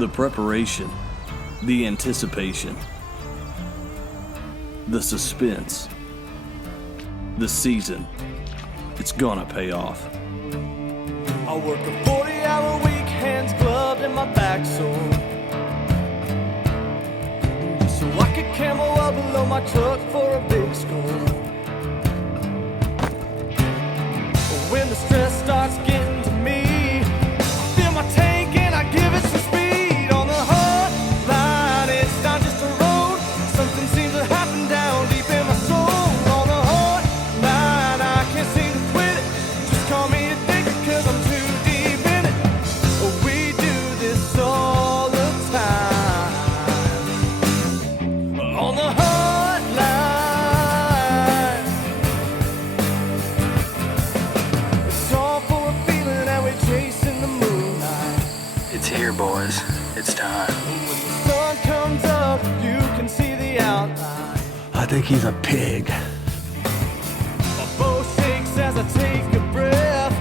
The preparation, the anticipation, the suspense, the season, it's gonna pay off. I work a 40-hour week, hands gloved and my back sore, just so I could camel up below my truck for a big score. When the stress starts getting to me, I fill my tank and I give it some speed. On the hotline, it's not just a road, something seems to happen down deep in my soul. On the hotline, I can't seem to quit it, just call me addicted cause I'm too deep in it. We do this all the time. On the hotline, it's all for a feeling and we're chasing the moonlight. It's here, boys. It's time. When the sun comes up, you can see the outline. I think he's a pig. My bow shakes as I take a breath.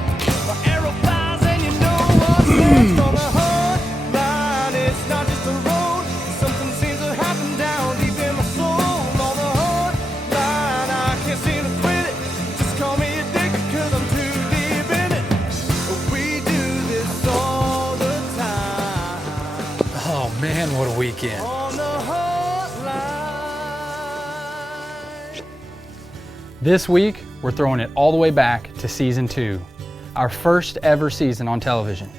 My arrow flies and you know what's next. On the hotline, it's not just a road, something seems to happen down deep in my soul. On the hotline, I can't seem to quit it, just call me addicted cause I'm too deep in it. We do this all the time. Oh man, what a weekend. On the hotline. This week, we're throwing it all the way back to season 2, our first ever season on television.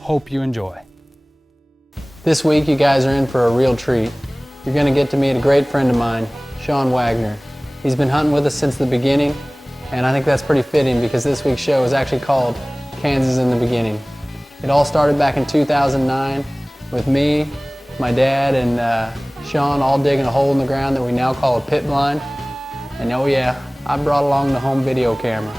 Hope you enjoy. This week, you guys are in for a real treat. You're gonna get to meet a great friend of mine, Sean Wagner. He's been hunting with us since the beginning, and I think that's pretty fitting because this week's show is actually called Kansas in the Beginning. It all started back in 2009 with me, my dad, and Sean all digging a hole in the ground that we now call a pit blind. And oh yeah, I brought along the home video camera.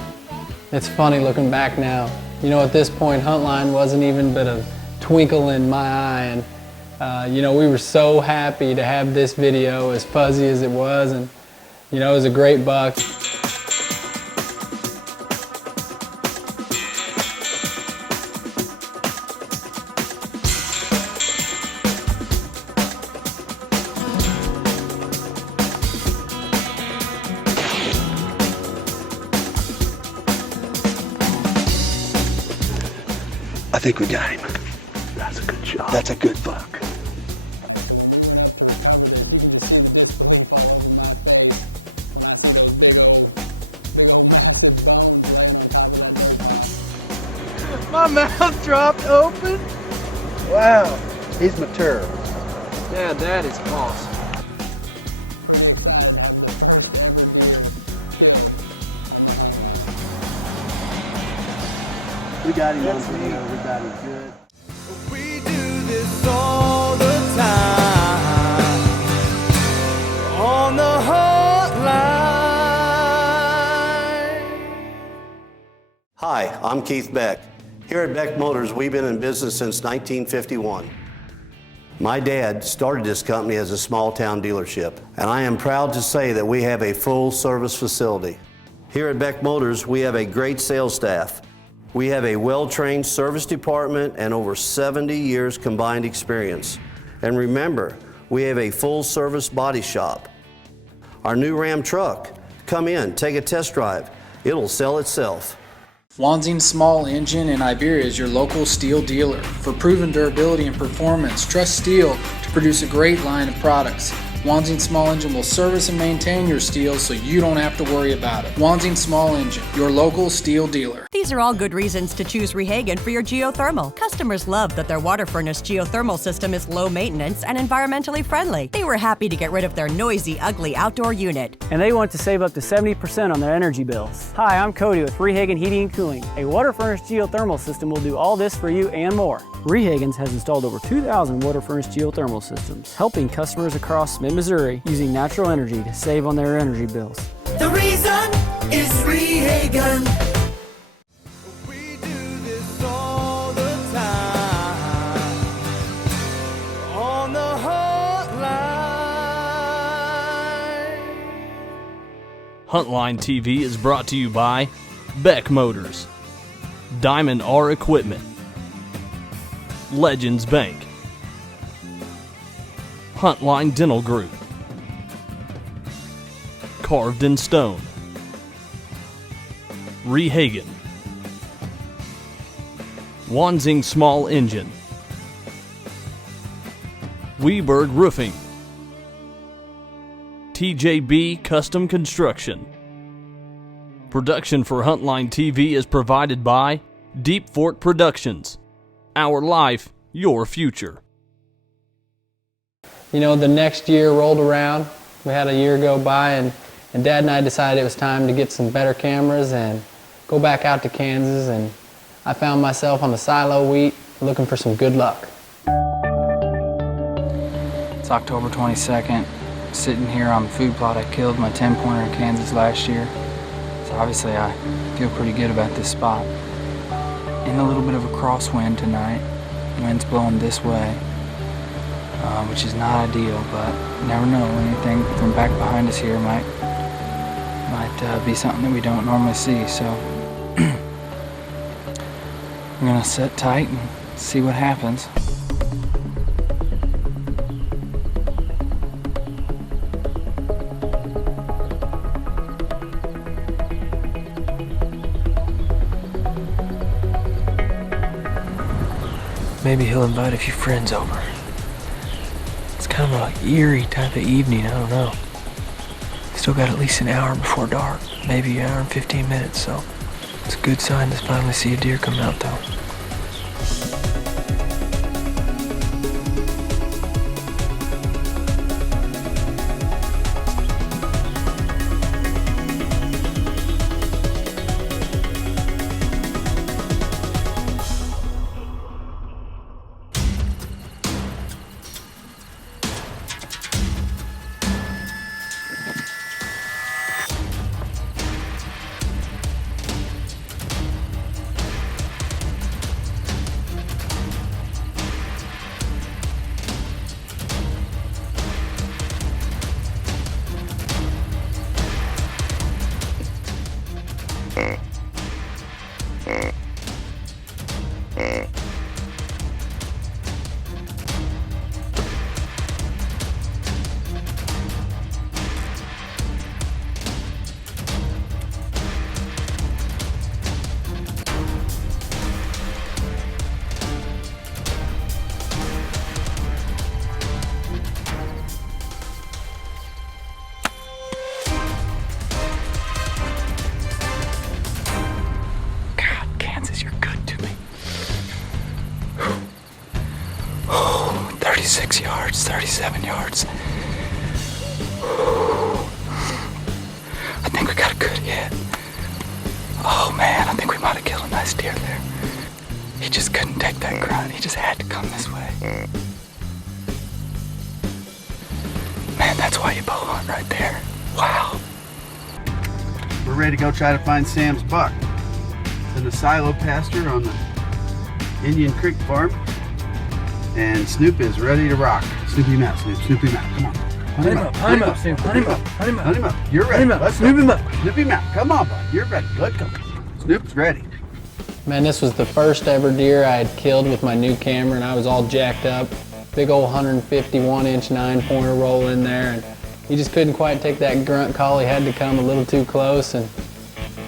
It's funny looking back now. You know, at this point, Huntline wasn't even but a twinkle in my eye, and you know, we were so happy to have this video, as fuzzy as it was, and you know, it was a great buck. I think we got him. That's a good shot. That's a good buck. My mouth dropped open. Wow, he's mature. Yeah, that is awesome. We got him on video. We got him good. We do this all the time. On the hotline. Hi, I'm Keith Beck. Here at Beck Motors, we've been in business since 1951. My dad started this company as a small town dealership, and I am proud to say that we have a full service facility. Here at Beck Motors, we have a great sales staff. We have a well-trained service department and over 70 years combined experience. And remember, we have a full-service body shop. Our new Ram truck, come in, take a test drive. It'll sell itself. Wanzing Small Engine in Iberia is your local steel dealer. For proven durability and performance, trust steel to produce a great line of products. Wanzing Small Engine will service and maintain your steel so you don't have to worry about it. Wanzing Small Engine, your local steel dealer. These are all good reasons to choose Rehagen for your geothermal. Customers love that their water furnace geothermal system is low maintenance and environmentally friendly. They were happy to get rid of their noisy, ugly outdoor unit. And they want to save up to 70% on their energy bills. Hi, I'm Cody with Rehagen Heating and Cooling. A water furnace geothermal system will do all this for you and more. Rehagen's has installed over 2,000 water furnace geothermal systems, helping customers across mid-Missouri using natural energy to save on their energy bills. The reason is Rehagen. We do this all the time. On the hotline. Huntline TV is brought to you by Beck Motors, Diamond R Equipment, Legends Bank, Huntline Dental Group. Carved in Stone. Rehagen. Wanzing Small Engine. Weberg Roofing. TJB Custom Construction. Production for Huntline TV is provided by Deep Fork Productions. Our life, your future. You know, the next year rolled around. We had a year go by, and Dad and I decided it was time to get some better cameras and go back out to Kansas, and I found myself on the silo wheat looking for some good luck. It's October 22nd, sitting here on the food plot I killed my 10-pointer in Kansas last year. So obviously I feel pretty good about this spot. In a little bit of a crosswind tonight. Wind's blowing this way, which is not ideal, but you never know. Anything from back behind us here might be something that we don't normally see. So we're gonna sit tight and see what happens. Maybe he'll invite a few friends over. It's kind of an eerie type of evening, I don't know. Still got at least an hour before dark, maybe an hour and 15 minutes, so it's a good sign to finally see a deer come out though. Kansas, you're good to me. 36 yards, 37 yards. I think we got a good hit. Oh man, I think we might have killed a nice deer there. He just couldn't take that grunt. He just had to come this way. Man, that's why you bow hunt right there. Wow. We're ready to go try to find Sam's buck. It's in the silo pasture on the Indian Creek farm. And Snoop is ready to rock. Snoop him out, Snoop. Snoop him out. Come on. Hunt him up, Snoop. Hunt him up. Hunt him up. Hunt him up. You're ready. Hunt him up. Let's Snoop go. him up. Snoop him out. Come on, bud. You're ready. Let's go. Snoop's ready. Man, this was the first ever deer I had killed with my new camera, and I was all jacked up. Big old 151-inch 9-pointer roll in there, and he just couldn't quite take that grunt call. He had to come a little too close, and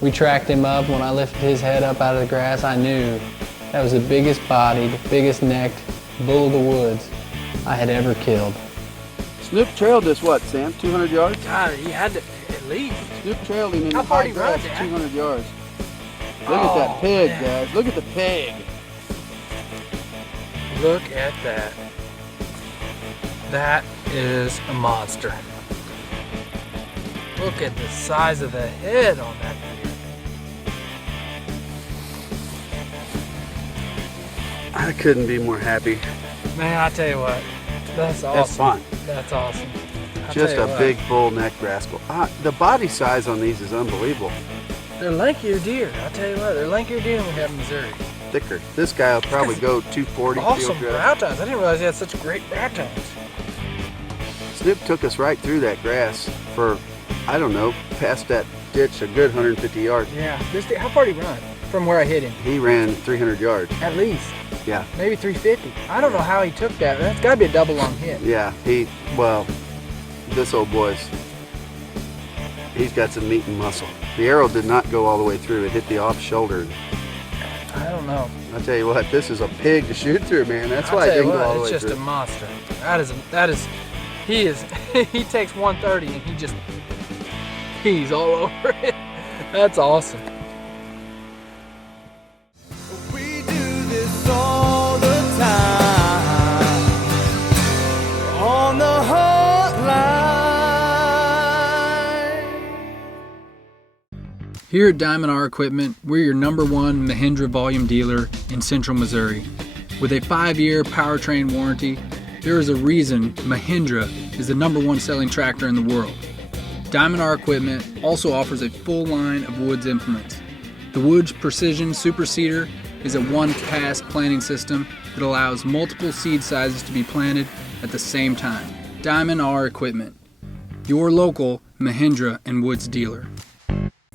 we tracked him up. When I lifted his head up out of the grass, I knew that was the biggest bodied, biggest necked bull of the woods I had ever killed. Snoop trailed this, what, Sam? 200 yards? God, he had to at least. Snoop trailed him in How the far high did he run, grass, Dad? 200 yards. Look at that pig, man. guys. Look at the pig. Look at that. That is a monster. Look at the size of the head on that deer. I couldn't be more happy. Man, I tell you what, that's awesome. That's fun. That's awesome. I'll Just tell a you what, big bull neck rascal. The body size on these is unbelievable. They're lankier deer. I'll tell you what, they're lankier deer than we have in Missouri. Thicker. This guy will probably go 240 Awesome field brow tines. I didn't realize he had such great brow tines. Snoop took us right through that grass for, I don't know, past that ditch a good 150 yards. Yeah. This deer, how far did he run? from where I hit him? He ran 300 yards. At least. Yeah. Maybe 350. I don't know how he took that. That's got to be a double long hit. Yeah, this old he's got some meat and muscle. The arrow did not go all the way through. It hit the off shoulder. I don't know. I'll tell you what, this is a pig to shoot through, man. That's why it didn't go all the way through. It's just a monster. He takes 130 and he's all over it. That's awesome. We do this all the time on the hotline. Here at Diamond R Equipment, we're your #1 Mahindra volume dealer in Central Missouri. With a 5-year powertrain warranty, there is a reason Mahindra is the #1 selling tractor in the world. Diamond R Equipment also offers a full line of Woods implements. The Woods Precision Super Seeder is a one-pass planting system that allows multiple seed sizes to be planted at the same time. Diamond R Equipment, your local Mahindra and Woods dealer.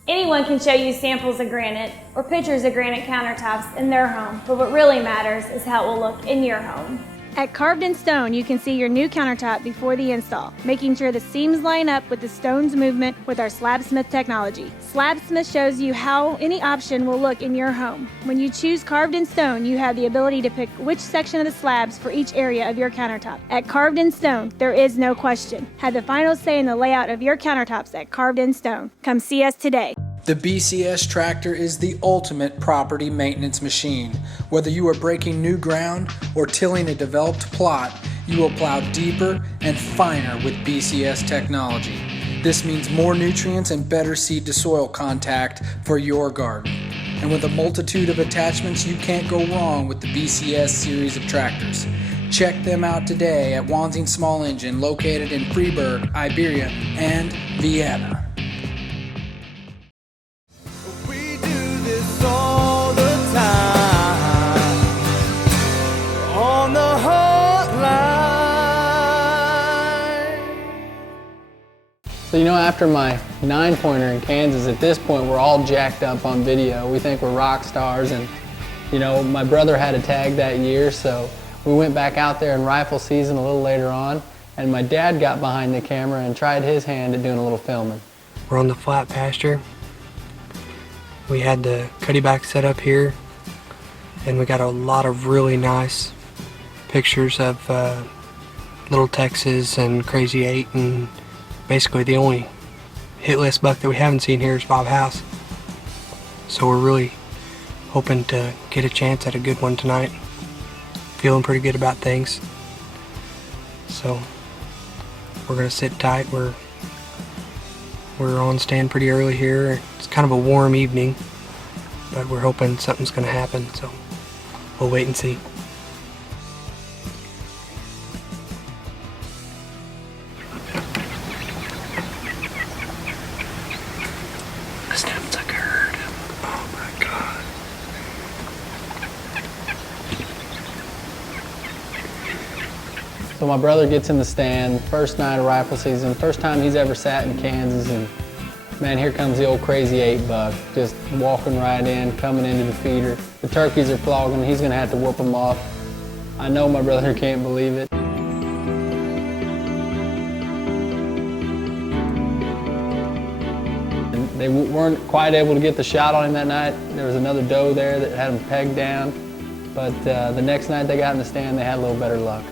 Anyone can show you samples of granite or pictures of granite countertops in their home, but what really matters is how it will look in your home. At Carved in Stone, you can see your new countertop before the install, making sure the seams line up with the stone's movement with our Slabsmith technology. Slabsmith shows you how any option will look in your home. When you choose Carved in Stone, you have the ability to pick which section of the slabs for each area of your countertop. At Carved in Stone, there is no question. Have the final say in the layout of your countertops at Carved in Stone. Come see us today. The BCS tractor is the ultimate property maintenance machine. Whether you are breaking new ground or tilling a developed plot, you will plow deeper and finer with BCS technology. This means more nutrients and better seed to soil contact for your garden. And with a multitude of attachments, you can't go wrong with the BCS series of tractors. Check them out today at Wansing Small Engine, located in Freiburg, Iberia, and Vienna. All the time on the hotline. So after my 9-pointer in Kansas, at this point we're all jacked up on video. We think we're rock stars, and my brother had a tag that year, so we went back out there in rifle season a little later on, and my dad got behind the camera and tried his hand at doing a little filming. We're on the flat pasture. We had the cuddy back set up here, and we got a lot of really nice pictures of Little Texas and Crazy 8, and basically the only hit list buck that we haven't seen here is Bob House. So we're really hoping to get a chance at a good one tonight. Feeling pretty good about things. So we're gonna sit tight. We're on stand pretty early here. It's kind of a warm evening, but we're hoping something's going to happen, so we'll wait and see. This sounds like a herd. Oh my God. So my brother gets in the stand, first night of rifle season, first time he's ever sat in Kansas, and man, here comes the old Crazy 8 buck, just walking right in, coming into the feeder. The turkeys are flogging, he's gonna have to whoop them off. I know my brother can't believe it. And they weren't quite able to get the shot on him that night. There was another doe there that had him pegged down, but the next night they got in the stand, they had a little better luck.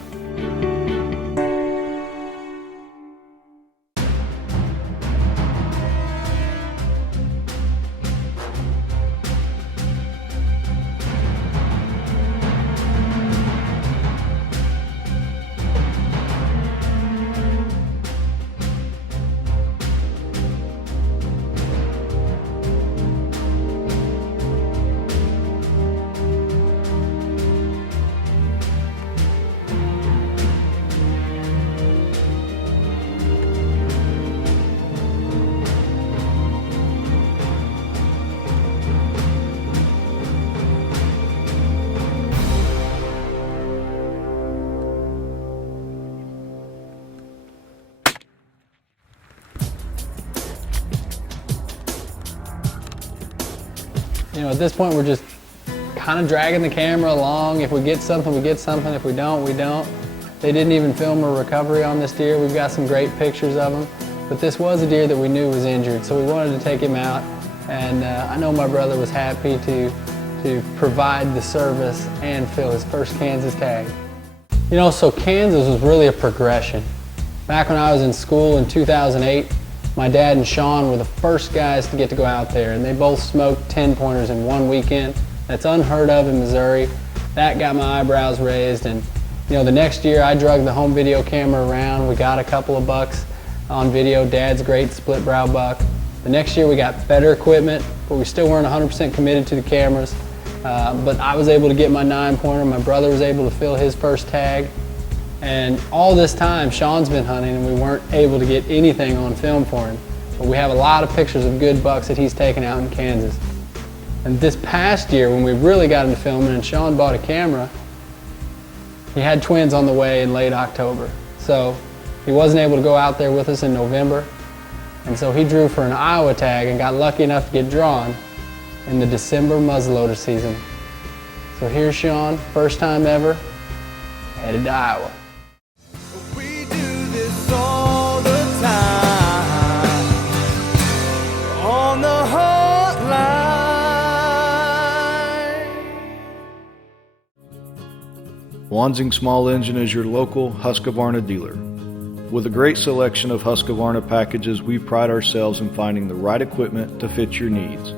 You know, at this point we're just kind of dragging the camera along. If we get something, we get something. If we don't, we don't. They didn't even film a recovery on this deer. We've got some great pictures of him. But this was a deer that we knew was injured, so we wanted to take him out. And I know my brother was happy to provide the service and fill his first Kansas tag. You know, so Kansas was really a progression. Back when I was in school in 2008, my dad and Sean were the first guys to get to go out there, and they both smoked 10-pointers in one weekend. That's unheard of in Missouri. That got my eyebrows raised, and you know, the next year I drug the home video camera around. We got a couple of bucks on video, Dad's great split brow buck. The next year we got better equipment, but we still weren't 100% committed to the cameras. But I was able to get my 9-pointer, my brother was able to fill his first tag. And all this time, Sean's been hunting and we weren't able to get anything on film for him. But we have a lot of pictures of good bucks that he's taken out in Kansas. And this past year, when we really got into filming and Sean bought a camera, he had twins on the way in late October. So he wasn't able to go out there with us in November. And so he drew for an Iowa tag and got lucky enough to get drawn in the December muzzleloader season. So here's Sean, first time ever, headed to Iowa. We do this all the time on the Huntline. Wansing Small Engine is your local Husqvarna dealer. With a great selection of Husqvarna packages, we pride ourselves in finding the right equipment to fit your needs.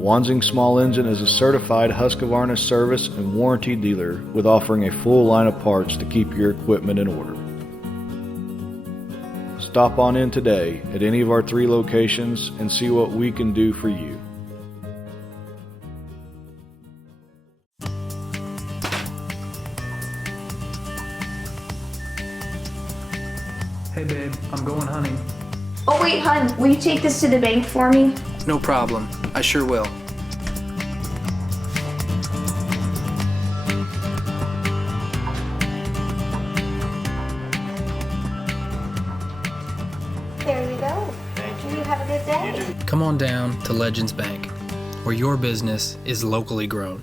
Wansing Small Engine is a certified Husqvarna service and warranty dealer with offering a full line of parts to keep your equipment in order. Stop on in today at any of our 3 locations and see what we can do for you. Hey babe, I'm going hunting. Oh wait, hon, will you take this to the bank for me? No problem, I sure will. There you go. Thank you. You have a good day. Come on down to Legends Bank, where your business is locally grown.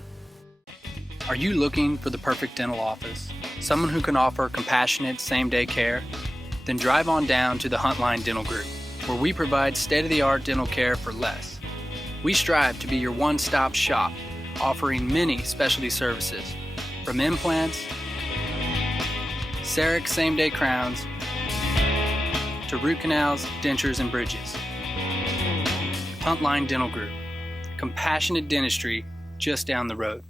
Are you looking for the perfect dental office? Someone who can offer compassionate same-day care? Then drive on down to the Huntline Dental Group, where we provide state-of-the-art dental care for less. We strive to be your one-stop shop, offering many specialty services, from implants, CEREC same-day crowns, to root canals, dentures, and bridges. Huntline Dental Group, compassionate dentistry just down the road.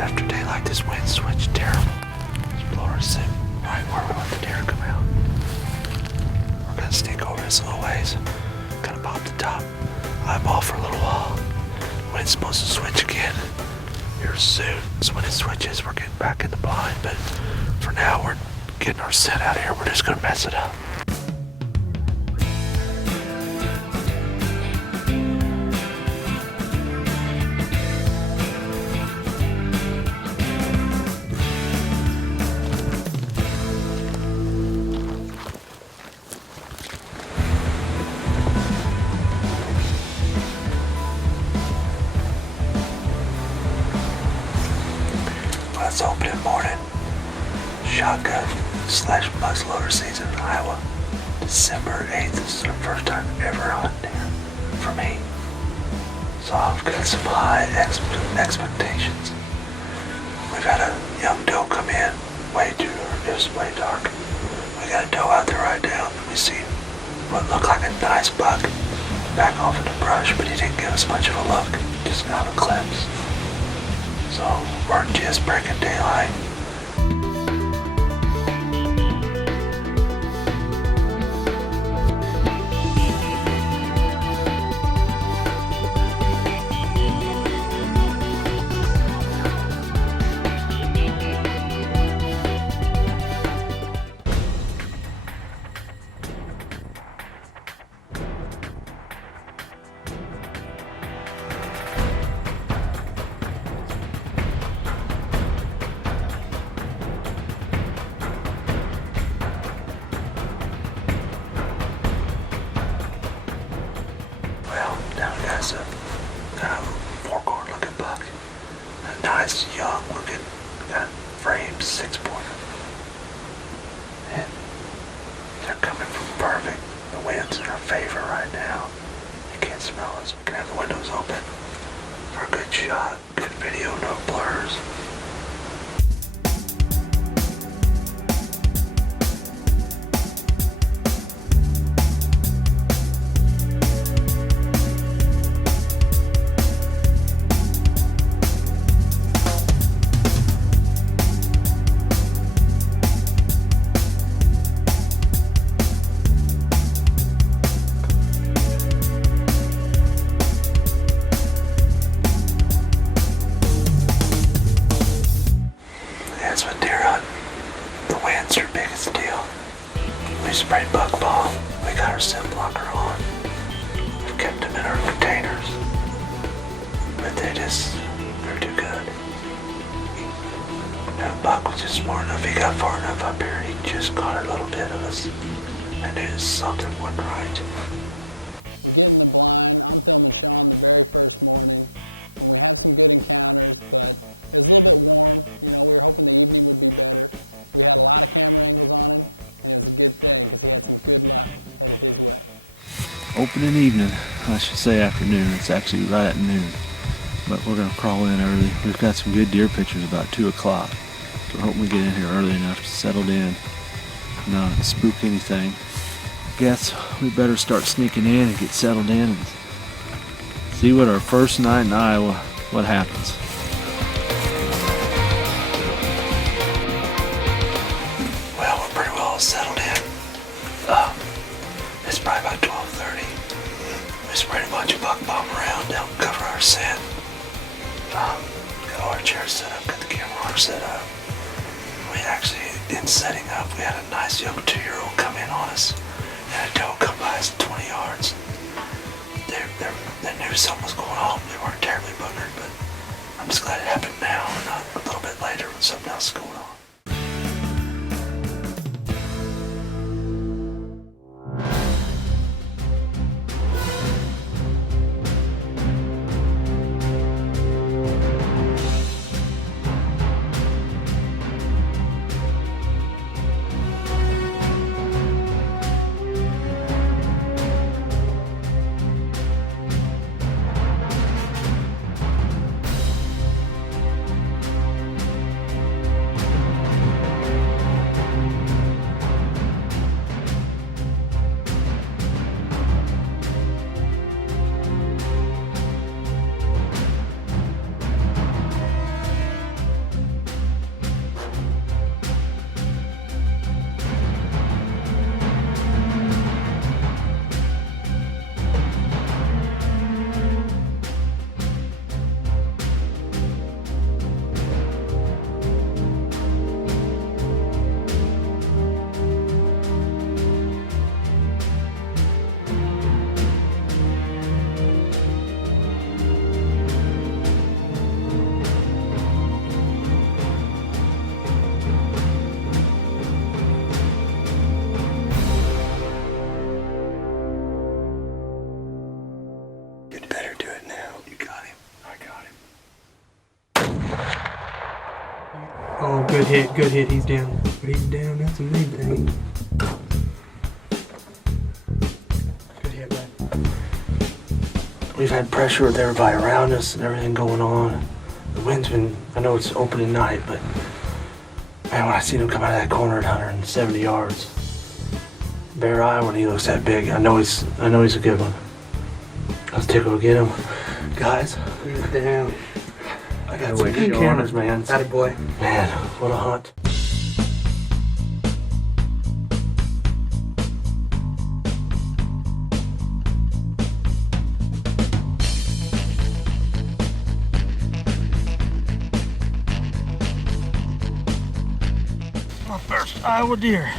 After a day like this, wind switch terrible. This blower sit right where we let the deer come out. We're gonna sneak over this little ways. Gonna pop the top, eyeball for a little while. When it's supposed to switch again here soon. So when it switches, we're getting back in the blind. But for now, we're getting our scent out of here. We're just gonna mess it up. It's opening morning. Shotgun / muzzleloader season in Iowa. December 8th. This is our first time ever hunting here for me. So I've got some high expectations. We've had a young doe come in. It was way dark. We got a doe out there right now. We see what looked like a nice buck back off in the brush, but he didn't give us much of a look. Just got a glimpse. So we're just breaking daylight. 6-pointer. And they're coming from perfect. The wind's in our favor right now. You can't smell us. We can have the windows open for a good shot, good video, no blurs. That's what deer hunt. The wind's your biggest deal. We sprayed buck bomb. We got our scent blocker on. We've kept them in our containers. But they're too good. That buck was just smart enough. He got far enough up here. He just caught a little bit of us. And knew something wasn't right. Opening evening, I should say afternoon. It's actually right at noon, but we're gonna crawl in early. We've got some good deer pictures about 2 o'clock, so we're hoping we get in here early enough to settle in, not spook anything. Guess we better start sneaking in and get settled in and see what our first night in Iowa, what happens. Well, we're pretty well settled in. It's probably about 12:30. We sprayed a bunch of buck bomb around to help cover our scent. Got all our chairs set up, got the camera arm set up. We actually, in setting up, we had a nice young 2-year-old come in on us and a doe come by us 20 yards. They knew something was going on. They weren't terribly buggered, but I'm just glad it happened now and not a little bit later when something else is going on. Oh, good hit, good hit. He's down. He's down. That's a big thing. Good hit, bud. We've had pressure with everybody around us and everything going on. The wind's been, I know it's opening night, but man, when I seen him come out of that corner at 170 yards, bare eye when he looks that big, I know he's a good one. Let's take a look at him. Guys. He's down. I got some good cameras, man. Atta boy. Man, what a hunt. My first Iowa deer.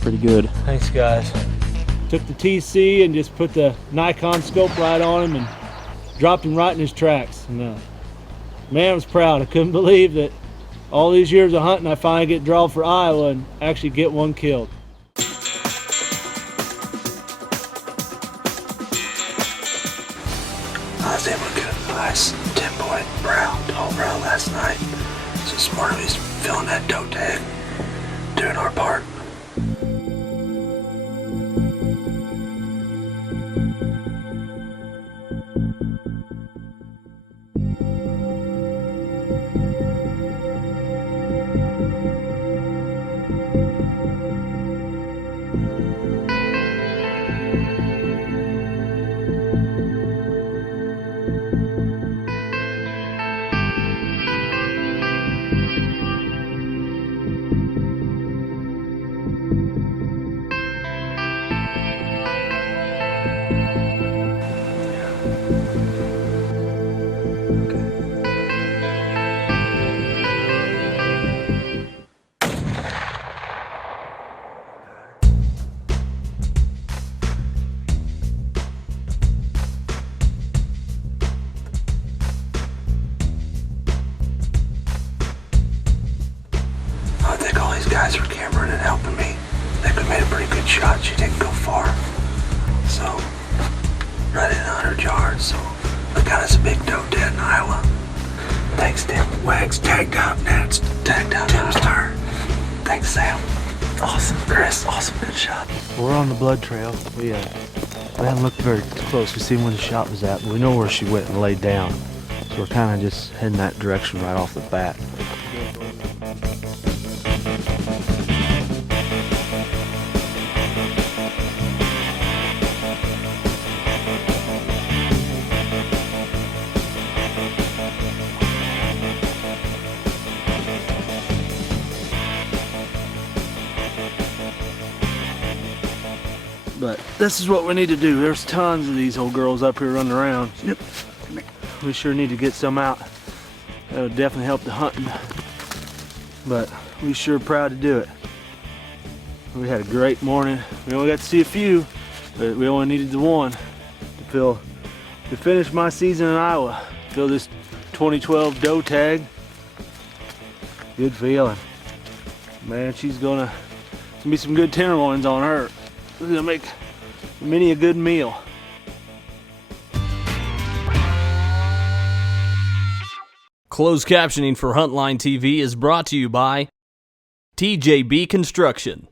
Pretty good. Thanks, guys. took the TC and just put the Nikon scope right on him and dropped him right in his tracks. And man, I was proud. I couldn't believe that all these years of hunting I finally get drawn for Iowa and actually get one killed. I was able to get a nice 10-point brown, tall brown last night. So this morning we was filling that doe tag, doing our part. I think all these guys were cameraing and helping me. I think we made a pretty good shot. She didn't go far. So, right in 100 yards. So, we got us a big doe dead in Iowa. Thanks, Tim. Wags tagged out. Nat's tagged out. Tim's turn. Thanks, Sam. Awesome. Chris. Awesome. Good shot. We're on the blood trail. We haven't looked very close. We seen where the shot was at, but we know where she went and laid down. So we're kind of just heading that direction right off the bat. But this is what we need to do. There's tons of these old girls up here running around. Yep. We sure need to get some out. That would definitely help the hunting. But we sure proud to do it. We had a great morning. We only got to see a few, but we only needed the one to finish my season in Iowa. Fill this 2012 doe tag. Good feeling. Man, she's gonna be some good tenderloins on her. We're gonna make many a good meal. Closed captioning for Huntline TV is brought to you by TJB Construction.